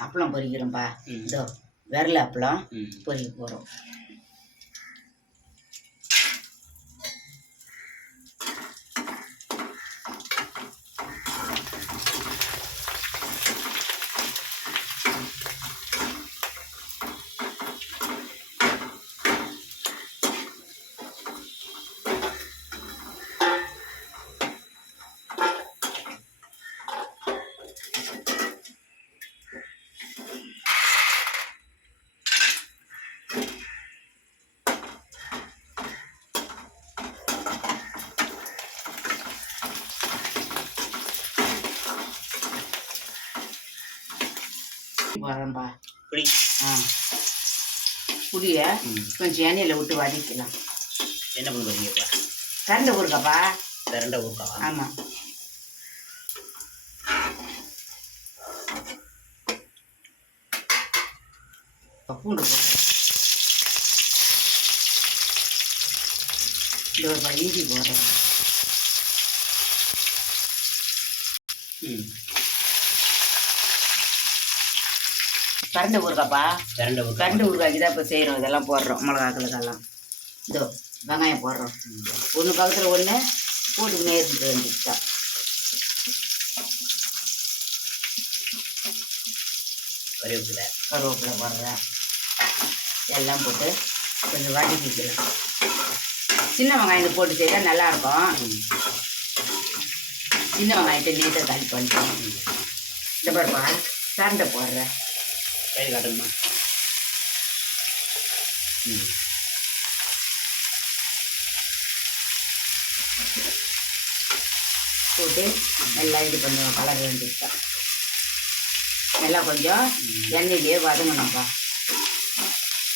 அப்பளம் பொரிக்கிறோம்ப்பா ம். இதோ விரல் அப்பளம் ம். பொரிக்க போகிறோம் போடுறோம்ப்பா புளி ஆ. புளியை கொஞ்சம் எண்ணெயில் விட்டு வதக்கலாம் என்ன பண்ண போறீங்கப்பா கரண்ட் ஊருக்கப்பா? திரண்ட ஊருக்காவா ஆமாம் பூண்டு போடுறேன். இந்த ஒரு இஞ்சி போடுறேன். ம். கரண்ட் ஊருக்காப்பா திரண்ட ஊருக்கா கரண்ட் ஊருக்காக்கி தான் இப்போ செய்கிறோம் இதெல்லாம் போடுறோம். மிளகாக்களுக்கெல்லாம் இதோ வெங்காயம் போடுறோம். ஒன்று பக்கத்தில் ஒன்று போட்டு நேர்ந்து வேண்டியதுதான். கறிவேப்பிலை கருவேப்பிலை போடுறேன் எல்லாம் போட்டு கொஞ்சம் வதக்கிக்கலாம் சின்ன வெங்காயம் போட்டு செய்தால் நல்லாயிருக்கும். சின்ன வெங்காயத்தை நீட்டாக தள்ளி பண்ணிட்டோம் இந்த பாருப்பா கரண்டை போடுறேன். கை காட்டணுமா ம். போட்டு எல்லாம் இது பண்ணுவோம் கலர் வேண்டியதுதான். நல்லா கொஞ்சம் எண்ணெயிலே வதங்கணும்ப்பா.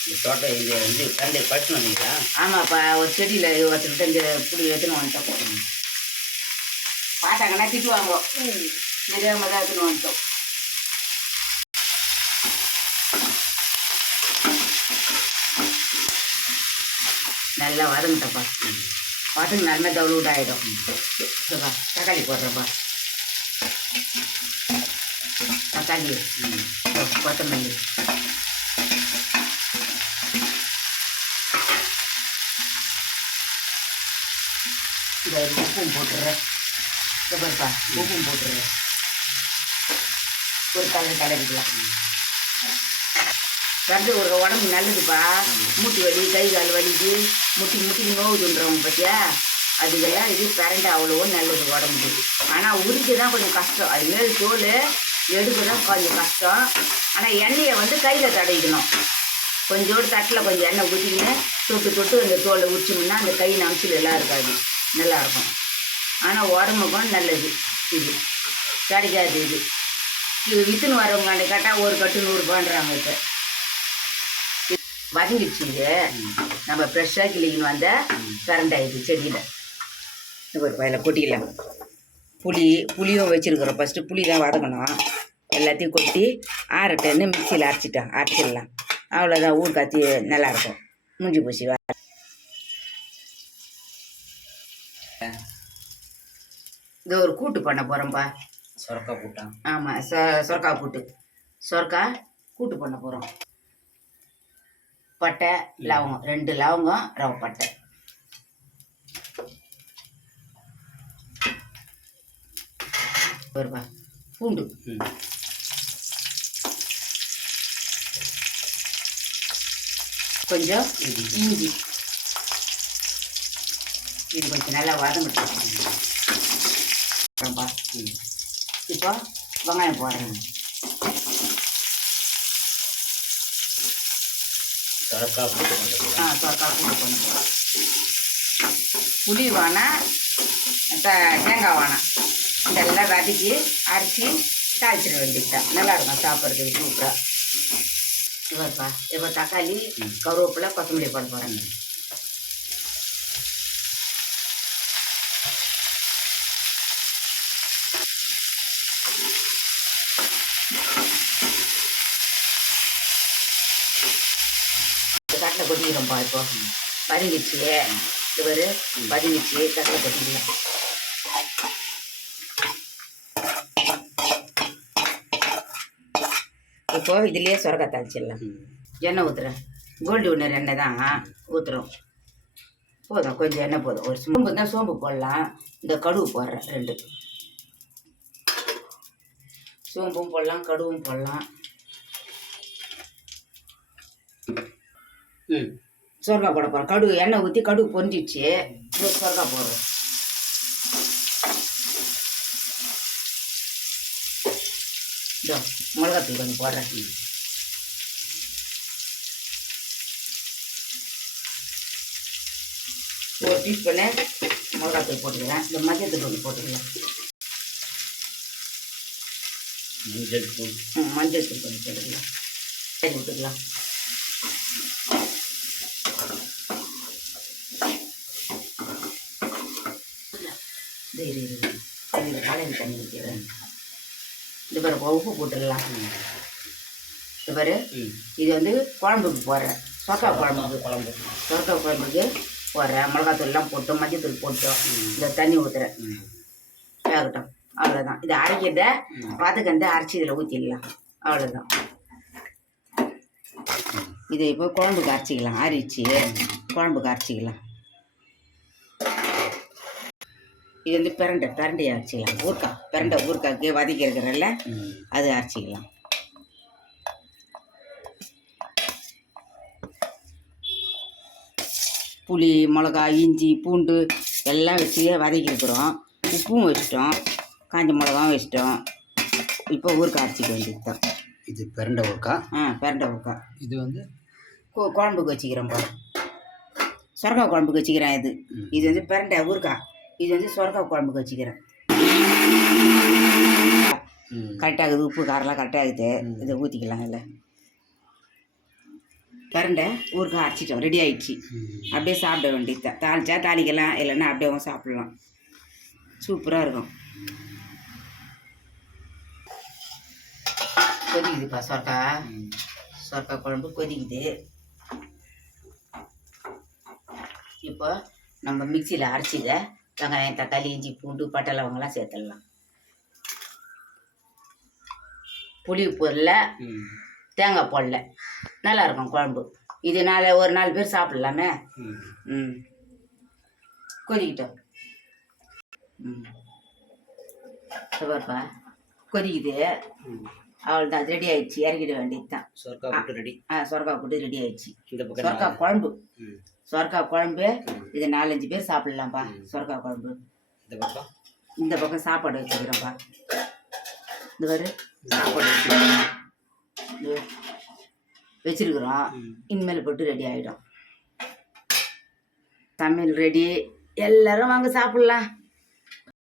இந்த தோட்டம் இந்த வந்து கரண்டு பறிச்சு வந்தீங்களா? ஆமாப்பா ஒரு செடியில் ஒருத்தர்கிட்ட இந்த புடி எடுத்துன்னு வந்துட்டோம். பார்த்தாங்கன்னா திட்டுவாங்க. தெரியாம தான் எடுத்துன்னு வந்துட்டோம். நல்லா வதங்கிட்டப்பா ம் வதங்க நல்லா தவளு விட்டாயிடும் தக்காளி போடுறப்பா தக்காளி கொத்தமல்லி. இந்த உப்பும் போட்டுறேன். இந்த பாருப்பா உப்பும் போட்டுறேன். ஒரு கலர் கலரிக்கலாம். கறந்து ஒரு உடம்பு நல்லதுப்பா. மூட்டு வலி கை கால் வலிக்கு. முட்டி முட்டி நோவுதுன்றவங்க பார்த்தியா அதுக்கெல்லாம் இது கரண்ட் அவ்வளவோ நல்லது உடம்புக்கு. ஆனால் உரிக்க தான் கொஞ்சம் கஷ்டம். அது மேல் தோல் எடுக்க தான் கொஞ்சம் கஷ்டம். ஆனால் எண்ணெயை வந்து கையில் தடவிக்கணும். கொஞ்சோடு தட்டில் கொஞ்சம் எண்ணெய் ஊற்றிக்கின்னு தொட்டு தொட்டு அந்த தோலை உரிச்சோம்னா அந்த கை நமிச்சில் எல்லாம் இருக்காது. நல்லாயிருக்கும் ஆனால் உடம்புக்கும் நல்லது இது. கிடைக்காது இது. இது வித்துன்னு வரவங்க கேட்டால் ஒரு கட்டு நூறுரூபான்றாங்க இப்போ. வதங்கிடுச்சு இது. நம்ம ஃப்ரெஷ்ஷாக கிளிக்கின்னு வந்த கரண்ட் ஆயிடுச்சு செடியில். ஒரு பயில கொட்டிக்கலாம் புளி புளியும் வச்சுருக்குறோம். ஃபஸ்ட்டு புளி தான் வதக்கணும் எல்லாத்தையும் கொட்டி ஆறட்டன்னு மிக்சியில் அரைச்சிட்டேன். அரைச்சிடலாம். அவ்வளோதான் ஊர் காத்தி நல்லாயிருக்கும். மூஞ்சி பூசி வா. இது ஒரு கூட்டு பண்ண போகிறோம்ப்பா சொரக்காய் போட்டான் ஆமாம் சொ சொரக்கா கூட்டு. சொரக்கா கூட்டு பண்ண போகிறோம் பட்டை லவங்கம். ரெண்டு லவங்கம் ரவை பட்டை. வருவா பூண்டு. கொஞ்சம் இஞ்சி. இது கொஞ்சம் நல்லா வதங்கட்டும் ம். இப்போ வெங்காயம் போடுறேன். சொரக்காய் போட்டு பண்ணுறது ஆ சொரக்கா கூட்டு பண்ண போகிறோம் புளி வேணாம் த தேங்காய் வேணாம் இதெல்லாம் வதக்கி அரைச்சி தாளிச்சிட வேண்டியதுதான். நல்லா இருக்கும் சாப்பிட்றதுக்கு சூப்பராக இவர்ப்பா இப்போ தக்காளி. கருவேப்பிலை கொத்தமல்லி போட போகிறேன் தட்டில் கொட்டிக்கிறோம்ப்பா இப்போ வதங்கிடுச்சு. இது ஒரு தட்டில் கொட்டிக்கலாம் இப்போ இதுலேயே சுரக்காய் தாளிச்சிடலாம். எண்ணெய் ஊற்றுறேன் கோல்டு வின்னர் எண்ணெய் தான் ஊற்றுறோம் போதும் கொஞ்சம் எண்ணெய் போதும். ஒரு சோம்பு தான் சோம்பு போடலாம். இந்த கடுகு போடுறேன் ரெண்டு. சோம்பும் போடலாம் கடுவும் போடலாம். ம். சொர்க்காய் போட போகிறேன் கடுகு எண்ணெய் ஊற்றி கடுகு பொரிஞ்சிடுச்சு. இப்போ சொர்க்காய் போடுறேன் இதோ மிளகாத்தூள் கொஞ்சம் போடுறேன். ஒரு டீஸ்பூனு மிளகாத்தூள் போட்டுக்கிறேன். இந்த மஞ்சள் தூள் கொஞ்சம் போட்டுக்கலாம் மஞ்சள் தூள். மஞ்சள் தூள் கொஞ்சம் போட்டுக்கலாம். விட்டுக்கலாம் இரு இரு, இரு. தண்ணி ஊற்றிடுறேன் இந்த பாரு உப்பு போட்டுடலாம். இந்த பாரு இது வந்து குழம்புக்கு போடுறேன் சொக்கா குழம்புக்கு குழம்பு. சொரக்காய் குழம்புக்கு போடுறேன் மிளகாத்தூள்லாம் போட்டு மஞ்சத்தூள் போட்டு இந்த தண்ணி ஊற்றுறேன் வேகட்டும். அவ்வளோதான் இதை அரைக்கிறத பார்த்துக்கந்து அரைச்சி இதில் ஊற்றிடலாம் அவ்வளோதான் இதை இப்போ குழம்புக்கு அரைச்சிக்கலாம். அரிச்சு குழம்புக்கு அரைச்சிக்கலாம். இது வந்து பிரண்டை பிரண்டையை அரைச்சிக்கலாம். ஊறுக்காய் பிரண்டை ஊறுக்காய்க்கு வதக்கி இருக்கிறல்ல ம் அது அரைச்சிக்கலாம். புளி மிளகா இஞ்சி பூண்டு எல்லாம் வச்சு வதக்கியிருக்கிறோம் உப்பும் வச்சிட்டோம். காஞ்ச மிளகாவும் வச்சிட்டோம். இப்போ ஊருக்கு அரைச்சிக்க வேண்டியது தான். இது பிரண்டை ஊறுக்கா ஆ பிரண்டை ஊறுக்காய் இது வந்து கு- குழம்புக்கு வச்சுக்கிறேன் பாரு. சொரக்காய் குழம்புக்கு வச்சுக்கிறேன் இது. இது வந்து பிரண்டை ஊறுக்காய் இது வந்து சொரக்காய் குழம்புக்கு வச்சுக்கிறேன். கரெக்டாகுது உப்பு காரெல்லாம் கரெக்டாகுது இதை ஊற்றிக்கலாம் இல்லை பிரண்டை ஊறுக்காய் அரைச்சிட்டோம் ரெடி ஆயிடுச்சு. அப்படியே சாப்பிட வேண்டியது தான். தாளிச்சா தாளிக்கலாம் இல்லைன்னா அப்படியே சாப்பிடலாம். சூப்பராக இருக்கும். கொதிக்குதுப்பா சொரக்கா ம். சொரக்காய் குழம்பு கொதிக்குது. இப்போ நம்ம மிக்சியில் அரைச்சித வெங்காயம் தக்காளி இஞ்சி பூண்டு பட்டை லவங்கெல்லாம் சேர்த்துடலாம். புளி பொருள ம். தேங்காய் போடல நல்லா இருக்கும் குழம்பு. இது நாலு ஒரு நாலு பேர் சாப்பிடலாமே? ம். கொதிக்கிட்டோம். ம். கொதிக்குது. ம் அவ்வளோதான் ரெடி ஆயிடுச்சு. இறக்கிட வேண்டியது தான் சொர்க்கா போட்டு ரெடி ஆ சொரக்காய் போட்டு ரெடி ஆயிடுச்சு. இந்த பக்கம் சொரக்காய் குழம்பு. ம். சொரக்காய் குழம்பு இது நாலஞ்சு பேர் சாப்பிடலாம்ப்பா சொரக்காய் குழம்பு. இந்த பக்கம்? இந்த பக்கம் சாப்பாடு வச்சுக்கிறேன்ப்பா இந்த பாரு. சாப்பாடு வச்சுக்கிறோம். வச்சிருக்கிறோம். இனிமேல் போட்டு ரெடி ஆகிடும் சமையல் ரெடி எல்லாரும் வாங்க சாப்பிட்லாம்.